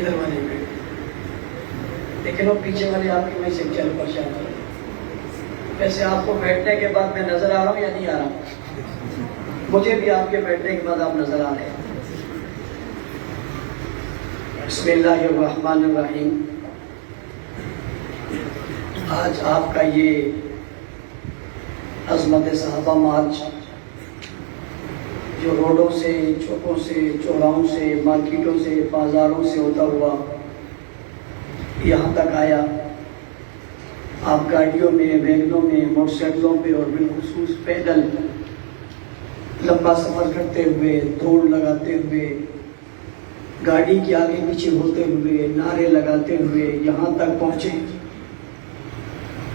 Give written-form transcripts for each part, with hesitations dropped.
ادھر والے پہ، لیکن وہ پیچھے والے آپ کی میں سے چل پریشان کر۔ ویسے آپ کو بیٹھنے کے بعد میں نظر آ رہا ہوں یا نہیں آ رہا ہوں؟ مجھے بھی آپ کے بیٹھنے کے بعد آپ نظر آ رہے ہیں۔ بسم اللہ الرحمن الرحیم۔ آج آپ کا یہ عظمت صحابہ مارچ جو روڈوں سے، چوکوں سے، چوراہوں سے، مارکیٹوں سے، بازاروں سے ہوتا ہوا یہاں تک آیا، آپ گاڑیوں میں، ویگنوں میں، موٹر سائیکلوں پہ اور بالخصوص پیدل لمبا سفر کرتے ہوئے، دوڑ لگاتے ہوئے، گاڑی کے آگے پیچھے ہوتے ہوئے، نعرے لگاتے ہوئے یہاں تک پہنچے۔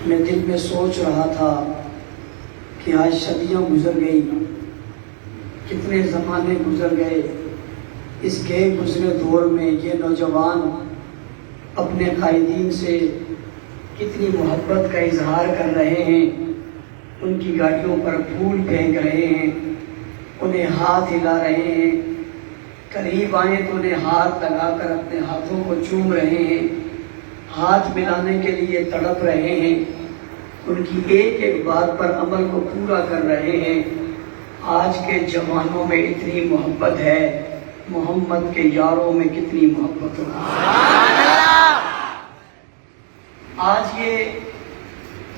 میں دل میں سوچ رہا تھا کہ آج صدیاں گزر گئی، کتنے زمانے گزر گئے، اس گئے گزرے دور میں یہ نوجوان اپنے قائدین سے کتنی محبت کا اظہار کر رہے ہیں، ان کی گاڑیوں پر پھول پھینک رہے ہیں، انہیں ہاتھ ہلا رہے ہیں، قریب آئیں تو انہیں ہاتھ لگا کر اپنے ہاتھوں کو چوم رہے ہیں، ہاتھ ملانے کے لیے تڑپ رہے ہیں، ان کی ایک ایک بات پر عمل کو پورا کر رہے ہیں۔ آج کے جوانوں میں اتنی محبت ہے، محمد کے یاروں میں کتنی محبت ہوگی۔ آج یہ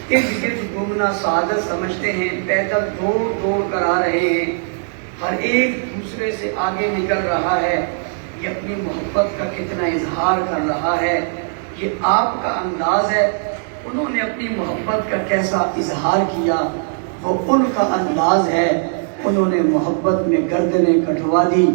ارد گرد گھومنا سعادت سمجھتے ہیں، پیدل دوڑ دوڑ کر آ رہے ہیں، ہر ایک دوسرے سے آگے نکل رہا ہے، یہ اپنی محبت کا کتنا اظہار کر رہا ہے، یہ آپ کا انداز ہے۔ انہوں نے اپنی محبت کا کیسا اظہار کیا، وہ ان کا انداز ہے۔ انہوں نے محبت میں گردنیں کٹوا دی،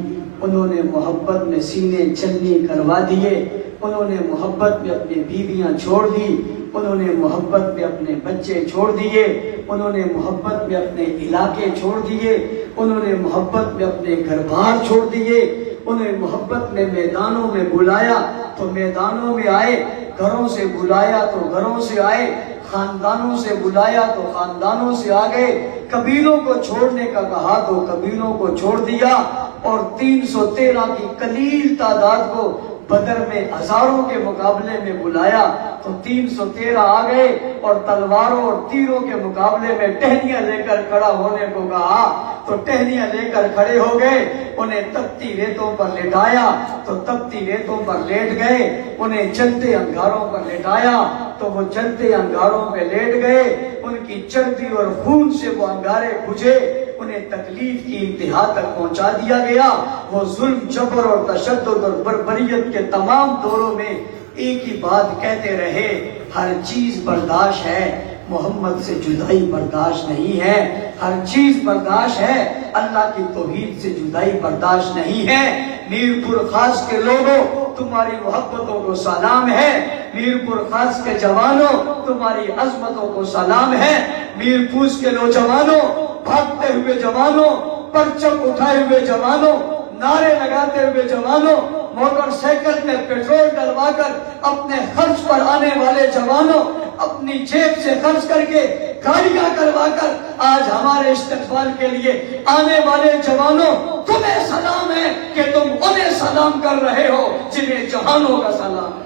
انہوں نے محبت میں سینے چلنی کروا دیے، انہوں نے محبت میں اپنی بیویاں چھوڑ دی، انہوں نے محبت میں اپنے بچے چھوڑ دیے، انہوں نے محبت میں اپنے علاقے چھوڑ دیے، انہوں نے محبت میں اپنے گھر بار چھوڑ دیے، انہیں محبت میں میدانوں میں بلایا تو میدانوں میں آئے، گھروں سے بلایا تو گھروں سے آئے، خاندانوں سے بلایا تو خاندانوں سے آ گئے، قبیلوں کو چھوڑنے کا کہا تو قبیلوں کو چھوڑ دیا، اور 313 کی قلیل تعداد کو بدر میں ہزاروں کے مقابلے میں بلایا تو 313 آ گئے، اور تلواروں اور تیروں کے مقابلے میں ٹہنیاں لے کر کھڑا ہونے کو کہا تو ٹہنیاں لے کر کھڑے ہو گئے، انہیں تپتی ریتوں پر لٹایا تو تپتی ریتوں پر لیٹ گئے، انہیں جلتے انگاروں پر لٹایا تو وہ جلتے انگاروں پہ لیٹ گئے، ان کی چربی اور خون سے وہ انگارے بجھے، انہیں تکلیف کی انتہا تک پہنچا دیا گیا۔ وہ ظلم، جبر اور تشدد اور بربریت کے تمام دوروں میں ایک ہی بات کہتے رہے، ہر چیز برداشت ہے، محمد سے جدائی برداشت نہیں ہے، ہر چیز برداشت ہے، اللہ کی توحید سے جدائی برداشت نہیں ہے۔ میر پور خاص کے لوگوں، تمہاری محبتوں کو سلام ہے، میر پور خاص کے جوانوں، تمہاری عظمتوں کو سلام ہے، میر پوس کے نوجوانوں، بھاگتے ہوئے جوانوں، پرچم اٹھائے ہوئے جوانوں، نعرے لگاتے ہوئے جوانوں، موٹر سائیکل میں پیٹرول ڈلوا کر اپنے خرچ پر آنے والے جوانوں، اپنی جیب سے خرچ کر کے گاڑیاں کروا کر آج ہمارے استقبال کے لیے آنے والے جوانوں، تمہیں سلام ہے کہ تم انہیں سلام کر رہے ہو جنہیں جہانوں کا سلام ہے۔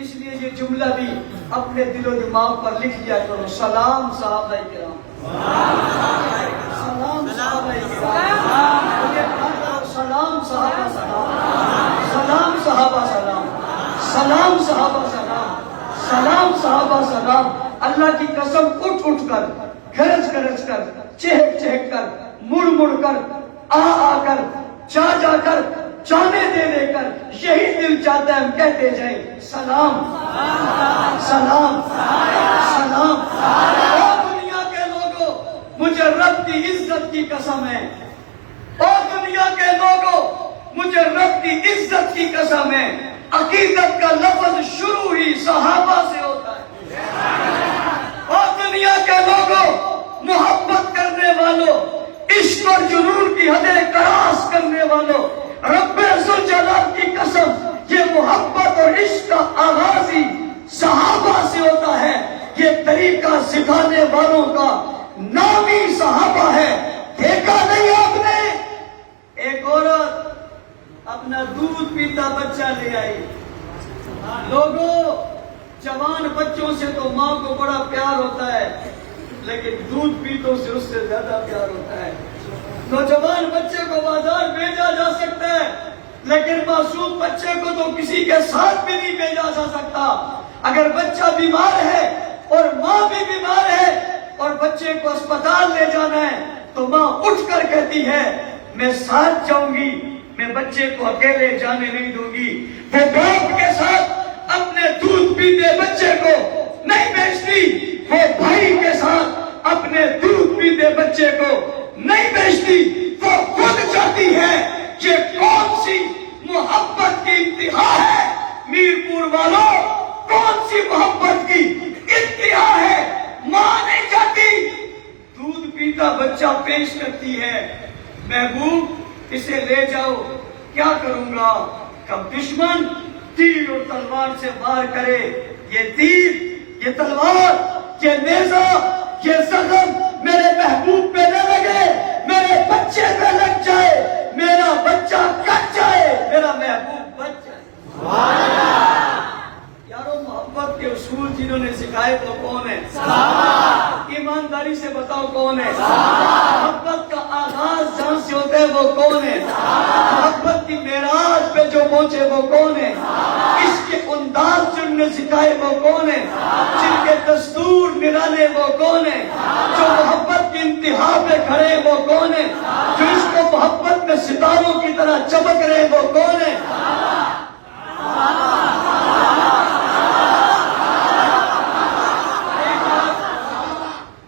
اس لیے یہ جملہ بھی اپنے دل و دماغ پر لکھ لیا کرو، سلام صحابہ کرام، سلام صحابہ کرام، سلام صحابہ سلام، سلام صحابہ سلام، سلام صحابہ سلام، سلام صحابہ سلام۔ اللہ کی قسم اٹھ اٹھ کر، گرج گرج کر، چہک چہک کر، مڑ مڑ کر، آ کر، جا جا کر، جانے دے دے کر، یہی دل چاہتا ہے ہم کہتے جائیں سلام سلام سلام۔ او دنیا کے لوگوں، مجھے رب کی عزت کی قسم ہے، او دنیا کے لوگوں، مجھے رب کی عزت کی قسم ہے، عقیدت کا لفظ شروع ہی صحابہ سے ہوتا ہے۔ او دنیا کے لوگوں، محبت کرنے والوں، عشق اور جنون کی حدیں کراس کرنے والوں، رب ذوالجلال کی قسم، یہ محبت اور عشق کا آغاز ہی صحابہ سے ہوتا ہے، یہ طریقہ سکھانے والوں کا نام ہی صحابہ ہے۔ دیکھا نہیں آپ نے ایک عورت اپنے اپنا دودھ پیتا بچہ لے آئی. لوگوں، جوان بچوں سے تو ماں کو بڑا پیار ہوتا ہے، لیکن دودھ پیتوں سے اس سے زیادہ پیار ہوتا ہے. نوجوان بچے کو بازار بھیجا جا سکتا ہے، لیکن معصوم بچے کو تو کسی کے ساتھ بھی نہیں بھیجا جا سکتا. اگر بچہ بیمار ہے اور ماں بھی بیمار ہے اور بچے کو اسپتال لے جانا ہے تو ماں اٹھ کر کہتی ہے میں ساتھ جاؤں گی، میں بچے کو اکیلے جانے نہیں دوں گی. وہ باپ کے ساتھ اپنے دودھ پیتے بچے کو نہیں بھیجتی، وہ بھائی کے ساتھ اپنے دودھ پیتے بچے کو نہیں بھیجتی. وہ خود چاہتی ہے کہ کون سی محبت کی انتہا ہے. میرپور والوں، کون سی محبت کی انتہا ہے. ماں نہیں چاہتی، دودھ پیتا بچہ پیش کرتی ہے، محبوب اسے لے جاؤ. کیا کروں گا؟ کب دشمن تیر اور تلوار سے وار کرے، یہ تیر، یہ تلوار، یہ نیزہ، یہ زخم میرے محبوب پہ نہ لگے، میرے بچے پہ لگ جائے، میرا بچہ کٹ جائے، میرا محبوب بچ جائے. یارو، محبت کے اصول جنہوں نے سکھائے وہ کون ہے؟ ایمانداری سے بتاؤ کون ہے؟ محبت کا آغاز جہاں سے ہوتا ہے وہ کون ہے؟ محبت کی معراج پہ جو پہنچے وہ کون ہے؟ اس کے انداز جن نے سکھائے وہ کون ہے؟ جن کے دستور نرالے وہ کون ہے؟ جو محبت کی انتہا پہ کھڑے وہ کون ہے؟ جو اس کو محبت میں ستاروں کی طرح چمک رہے وہ کون ہے؟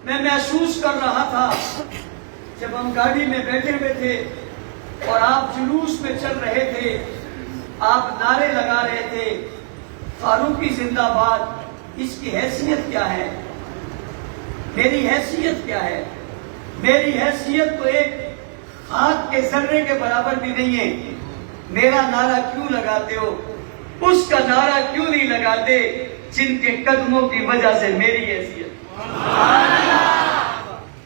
میں محسوس کر رہا تھا جب ہم گاڑی میں بیٹھے ہوئے تھے اور آپ جلوس میں چل رہے تھے، آپ نعرے لگا رہے تھے فاروقی زندہ باد. اس کی حیثیت کیا ہے؟ میری حیثیت کیا ہے؟ میری حیثیت تو ایک خاک کے ذرے کے برابر بھی نہیں ہے. میرا نعرہ کیوں لگاتے ہو؟ اس کا نعرہ کیوں نہیں لگاتے جن کے قدموں کی وجہ سے میری حیثیت؟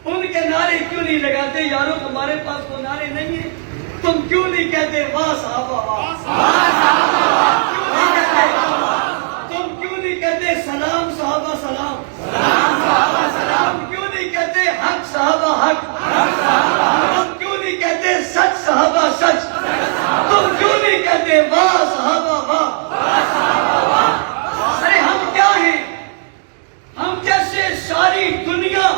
ان کے نعرے کیوں نہیں لگاتے؟ یارو، تمہارے پاس وہ نعرے نہیں ہیں، تم کیوں نہیں کہتے واہ صحابہ واہ؟ کیوں نہیں کہتے؟ تم کیوں نہیں کہتے سلام صحابہ سلام؟ تم کیوں نہیں کہتے حق صحابہ حق؟ تم کیوں نہیں کہتے سچ صحابہ سچ؟ تم کیوں نہیں کہتے واہ صحابہ واہ؟ ارے ہم کیا ہیں؟ ہم جیسے ساری دنیا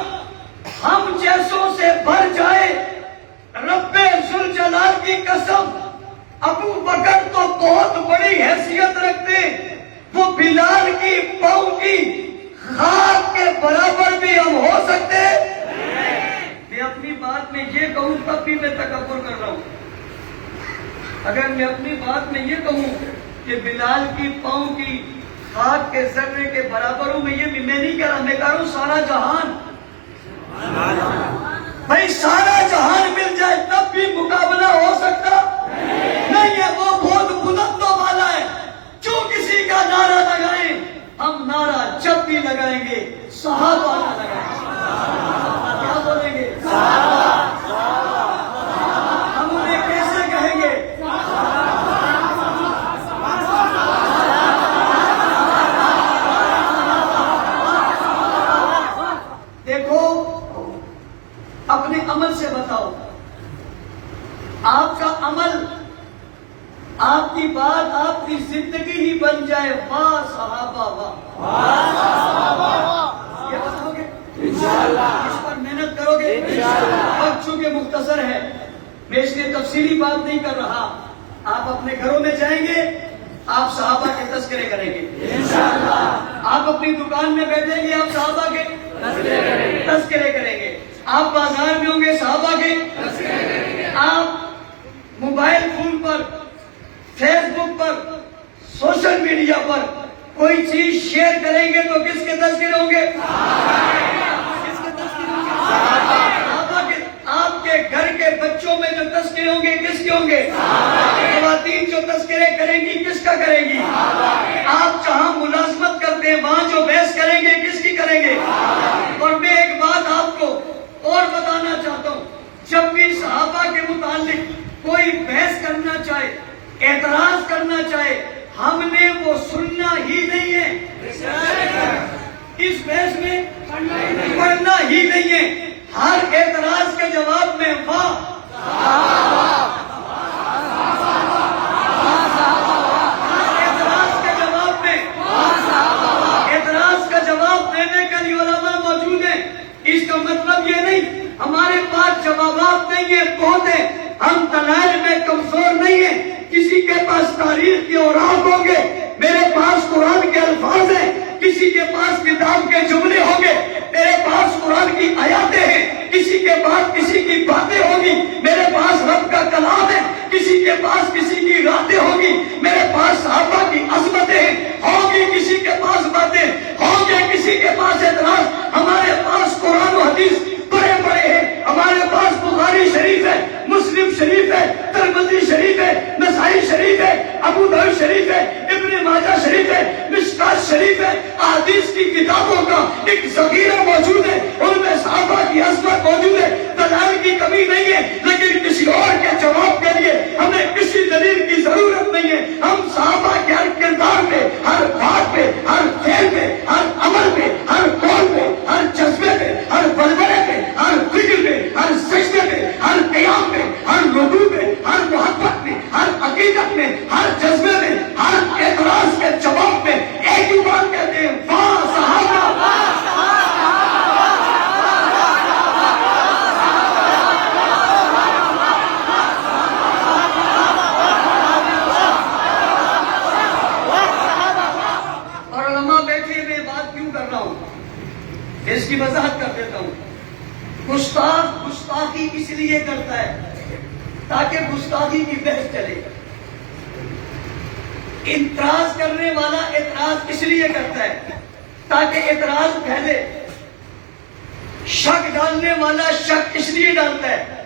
ہم جیسوں سے بھر جائے. رب ذوالجلال کی قسم، ابو بکر تو بہت بڑی حیثیت رکھتے، وہ بلال کی پاؤں کی خاک کے برابر بھی ہم ہو سکتے. میں اپنی بات میں یہ کہوں تب بھی میں تکبر کر رہا ہوں. اگر میں اپنی بات میں یہ کہوں کہ بلال کی پاؤں کی خاک کے ذرے کے برابر ہوں، میں نہیں کہہ رہا، میں کہہ رہا ہوں سارا جہان. بھائی سارا جہان مل جائے تب بھی مقابلہ ہو سکتا نہیں ہے. وہ بہت بلندوں والا ہے. جو کسی کا نعرہ لگائیں، ہم نعرہ جب بھی لگائیں گے صحابہ کا لگائیں گے. کیا بولیں گے؟ ہم انہیں کیسے کہیں گے؟ دیکھو، اپنے عمل سے بتاؤ. آپ کا عمل، آپ کی بات، آپ کی زندگی ہی بن جائے واہ صحابہ واہ. یہ بتاؤ گے انشاءاللہ؟ اس پر محنت کرو گے انشاءاللہ. وقت چونکہ مختصر ہے، میں اس لیے تفصیلی بات نہیں کر رہا. آپ اپنے گھروں میں جائیں گے، آپ صحابہ کے تذکرے کریں گے انشاءاللہ. آپ اپنی دکان میں بیٹھیں گے، آپ صحابہ کے تذکرے کریں گے. آپ بازار میں ہوں گے، صحابہ کے تذکرے کریں گے. آپ موبائل فون پر، فیس بک پر، سوشل میڈیا پر کوئی چیز شیئر کریں گے تو کس کے تذکرے ہوں گے؟ کس کے تذکرے ہوں گے؟ صحابہ کے. آپ کے گھر کے بچوں میں جو تذکرے ہوں گے کس کے ہوں گے؟ خواتین جو تذکرے کریں گی کس کا کریں گی؟ آپ جہاں ملازمت کرتے ہیں وہاں جو بحث کریں گے کس کی کریں گے؟ اور میں ایک بات آپ کو اور بتانا چاہتا ہوں، جب بھی صحابہ کے متعلق کوئی بحث کرنا چاہے، اعتراض کرنا چاہے، ہم نے وہ سننا ہی نہیں ہے، اس بحث میں پڑھنا ہی نہیں ہے۔ ہر اعتراض کے جواب میں اعتراض کا جواب دینے کے لیے علماء موجود ہیں۔ اس کا مطلب یہ نہیں ہمارے پاس جوابات نہیں ہیں، بہت ہیں، ہم دلائل میں کمزور نہیں ہیں۔ کسی کے پاس تاریخ کے اوراق ہوں گے، میرے پاس قرآن کے الفاظ ہیں، کسی کے پاس کتاب کے جملے ہوں گے، میرے پاس قرآن کی آیاتیں ہیں، کسی کے پاس کسی کی باتیں ہوں گی، میرے پاس رب کا کلام ہے، کسی کے پاس کسی کی راتیں ہوں گی، میرے پاس صحابہ کی عظمتیں ہیں، ہوں گی کسی کے پاس باتیں، ہوں گے کسی کے پاس اعتراض۔ ہمارے پاس قرآن و حدیث بڑے بڑے ہیں، ہمارے پاس بخاری شریف ہے، مسلم شریف ہے، ترمذی شریف ہے، نسائی شریف ہے، ابو داؤد شریف ہے، ابن ماجہ شریف ہے، مشکات شریف ہے۔ احادیث کی کتابوں کا ایک ذخیرہ موجود ہے، ان میں صحابہ کی عظمت موجود ہے، دلائل کی کمی نہیں ہے، لیکن کسی اور کے جواب کے لیے ہمیں کسی دلیل کی ضرورت نہیں ہے۔ ہم صحابہ کے ہر کردار پہ، ہر بات پہ، ہر فعل پہ، ہر عمل پہ، ہر قول پہ، ہر جذبے پہ، ہر بلبلے پہ، ہر فکر پہ، ہر سجدے پہ، ہر قیام پہ، ہر رکوع پہ، ہر محبت میں، ہر عقیدت میں، ہر جذبے میں، ہر اعتراض کے جواب میں ایک ہی بات کہتے ہیں، واہ صحابہ۔ اور علماء بیٹھے میں بات کیوں کر رہا ہوں، اس کی وضاحت کر دیتا ہوں۔ گستاخ گستاخی اس لیے کرتا ہے تاکہ گستاخی کی بحث چلے، اعتراض کرنے والا اعتراض اس لیے کرتا ہے تاکہ اعتراض پھیلے، شک ڈالنے والا شک اس لیے ڈالتا ہے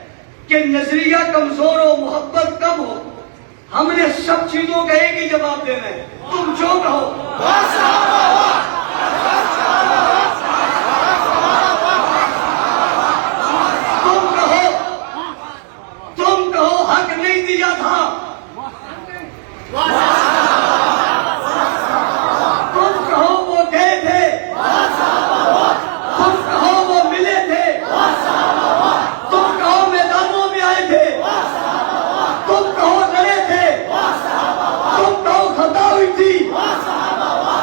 کہ نظریہ کمزور ہو، محبت کم ہو۔ ہم نے سب چیزوں کا ایک ہی جواب دینا ہے، تم جو کہو۔ تم کہو حق نہیں دیا تھا، تم کہو وہ گئے تھے، تم کہو وہ ملے تھے، تم کہو میدانوں میں آئے تھے، تم کہو لڑے تھے، تم کہو خطا ہوئی تھی،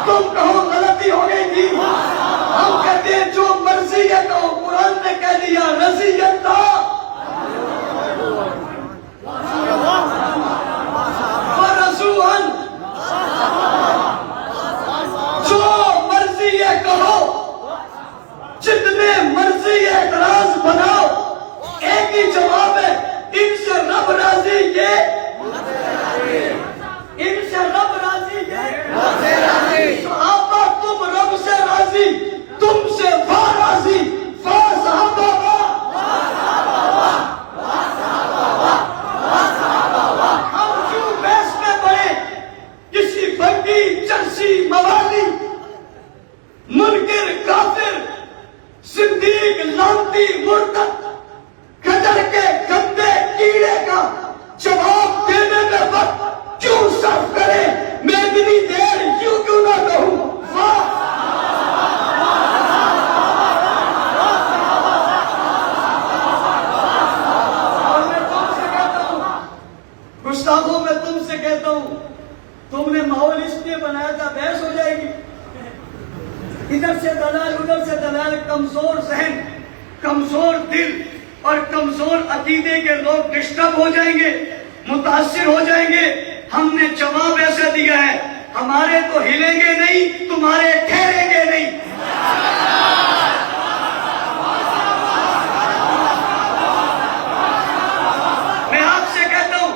تم کہو غلطی ہو گئی تھی۔ ہم کہتے ہیں جو مرضی ہے کہو، قرآن نے کہہ دیا رضیت تھا، جو مرضی ہے کہو، جتنے مرضی اعتراض بناؤ، ایک ہی جواب ہے، ان سے رب راضی یہ، ان سے رب راضی یہ، صحابہ تم رب سے راضی، تم سے وہ راضی، وہ صحابہ ہم کیوں بحث میں پڑے؟ کسی بنگی چرسی موالی منکر کافر صدیق لانتی مرتد کھجر کے گندے کیڑے کا جواب دینے میں وقت کیوں صرف کرے؟ میں اتنی دیر یوں کیوں نہ کہوں واہ۔ اور میں تم سے کہتا ہوں، گستاخوں میں تم سے کہتا ہوں، تم نے ماحول اس لیے بنایا تھا بحث ہو جائے گی، ادھر سے دلال ادھر سے دلال، کمزور ذہن، کمزور دل اور کمزور عقیدے کے لوگ ڈسٹرب ہو جائیں گے، متاثر ہو جائیں گے۔ ہم نے جواب ایسا دیا ہے، ہمارے تو ہلیں گے نہیں، تمہارے ٹھہریں گے نہیں۔ میں آپ سے کہتا ہوں،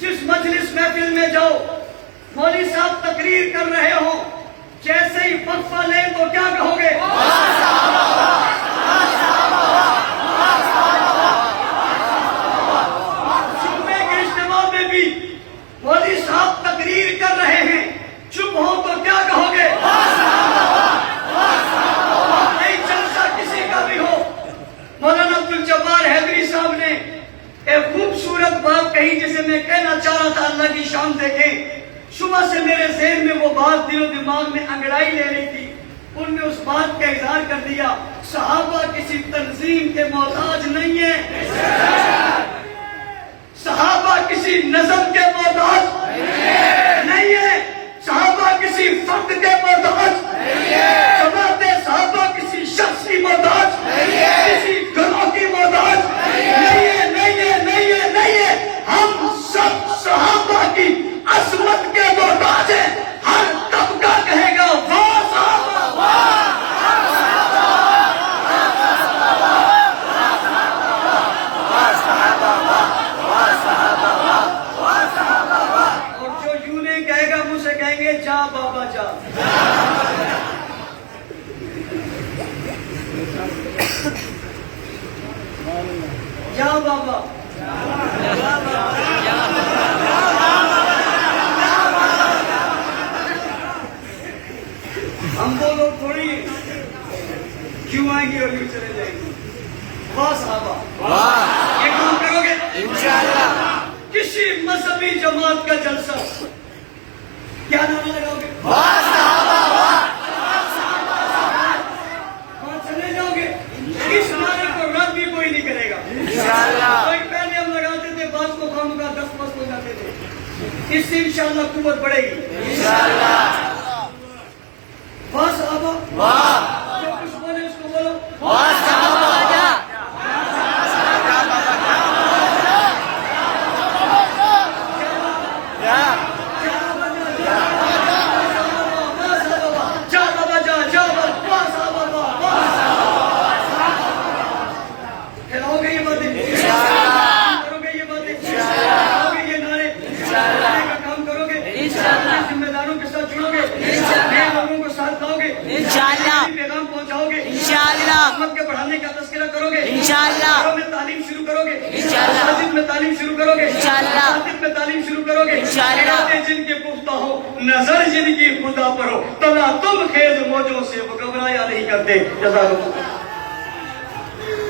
جس مجلس محفل میں جاؤ، مولوی صاحب تقریر کر رہے ہوں، جیسے ہی وقفہ لیں تو کیا کہو گے؟ جمعے کے اجتماع میں بھی مولوی صاحب تقریر کر رہے ہیں، چپ ہو تو کیا کہو گے؟ نہیں جلسہ کسی کا بھی ہو، مولانا عبدالجبار حیدری صاحب نے ایک خوبصورت بات کہی جسے میں کہنا چاہ رہا تھا۔ اللہ کی شان دیکھیں، صبح سے میرے ذہن میں وہ بات دل و دماغ میں انگڑائی لے رہی تھی، ان نے اس بات کا اظہار کر دیا، صحابہ کسی تنظیم کے محتاج نہیں ہے، صحابہ کسی نظم کے محتاج نہیں ہے، صحابہ کسی فرد کے محتاج نہیں ہے، جماعت صحابہ کسی شخص کی محتاج نہیں ہے، کسی گروہ کی محتاج نہیں ہے، نہیں ہے، نہیں ہے، نہیں ہے، ہم سب صحابہ کی عظمت کے محتاج ہیں۔ ہر طبقہ کہے گا واہ صحابہ، اور جو یوں نہیں کہے گا مجھ سے کہیں گے جا بابا جا۔ جا بابا، ہم وہ لوگ تھوڑی کیوں آئیں گے اور یوں چلے جائیں گے۔ واہ صحابہ، یہ کام کرو گے انشاءاللہ۔ کسی مذہبی جماعت کا جلسہ کیا نعرہ لگاؤ گے؟ واہ صحابہ، وہاں چلے جاؤ گے، اس نعرے کو رد بھی کوئی نہیں کرے گا انشاءاللہ۔ کوئی پہلے ہم لگاتے تھے، بعض کو خام کا 10 پس ہو جاتے تھے، اس سے انشاءاللہ قوت بڑھے گی انشاءاللہ۔ واہ صحابہ، واہ، جو کچھ بولے اس کو بولو، واہ صحابہ، پڑھانے کا تذکرہ کرو گے انشاءاللہ، گھروں میں تعلیم شروع کرو گے انشاءاللہ، مسجد میں تعلیم شروع کرو گے انشاءاللہ، مسجد میں تعلیم شروع کرو گے انشاءاللہ۔ جن کے پختہ ہو نظر جن کی خدا پر ہو، تلا تم خیز موجوں سے وہ گھبرایا نہیں کرتے۔ جزاک اللہ۔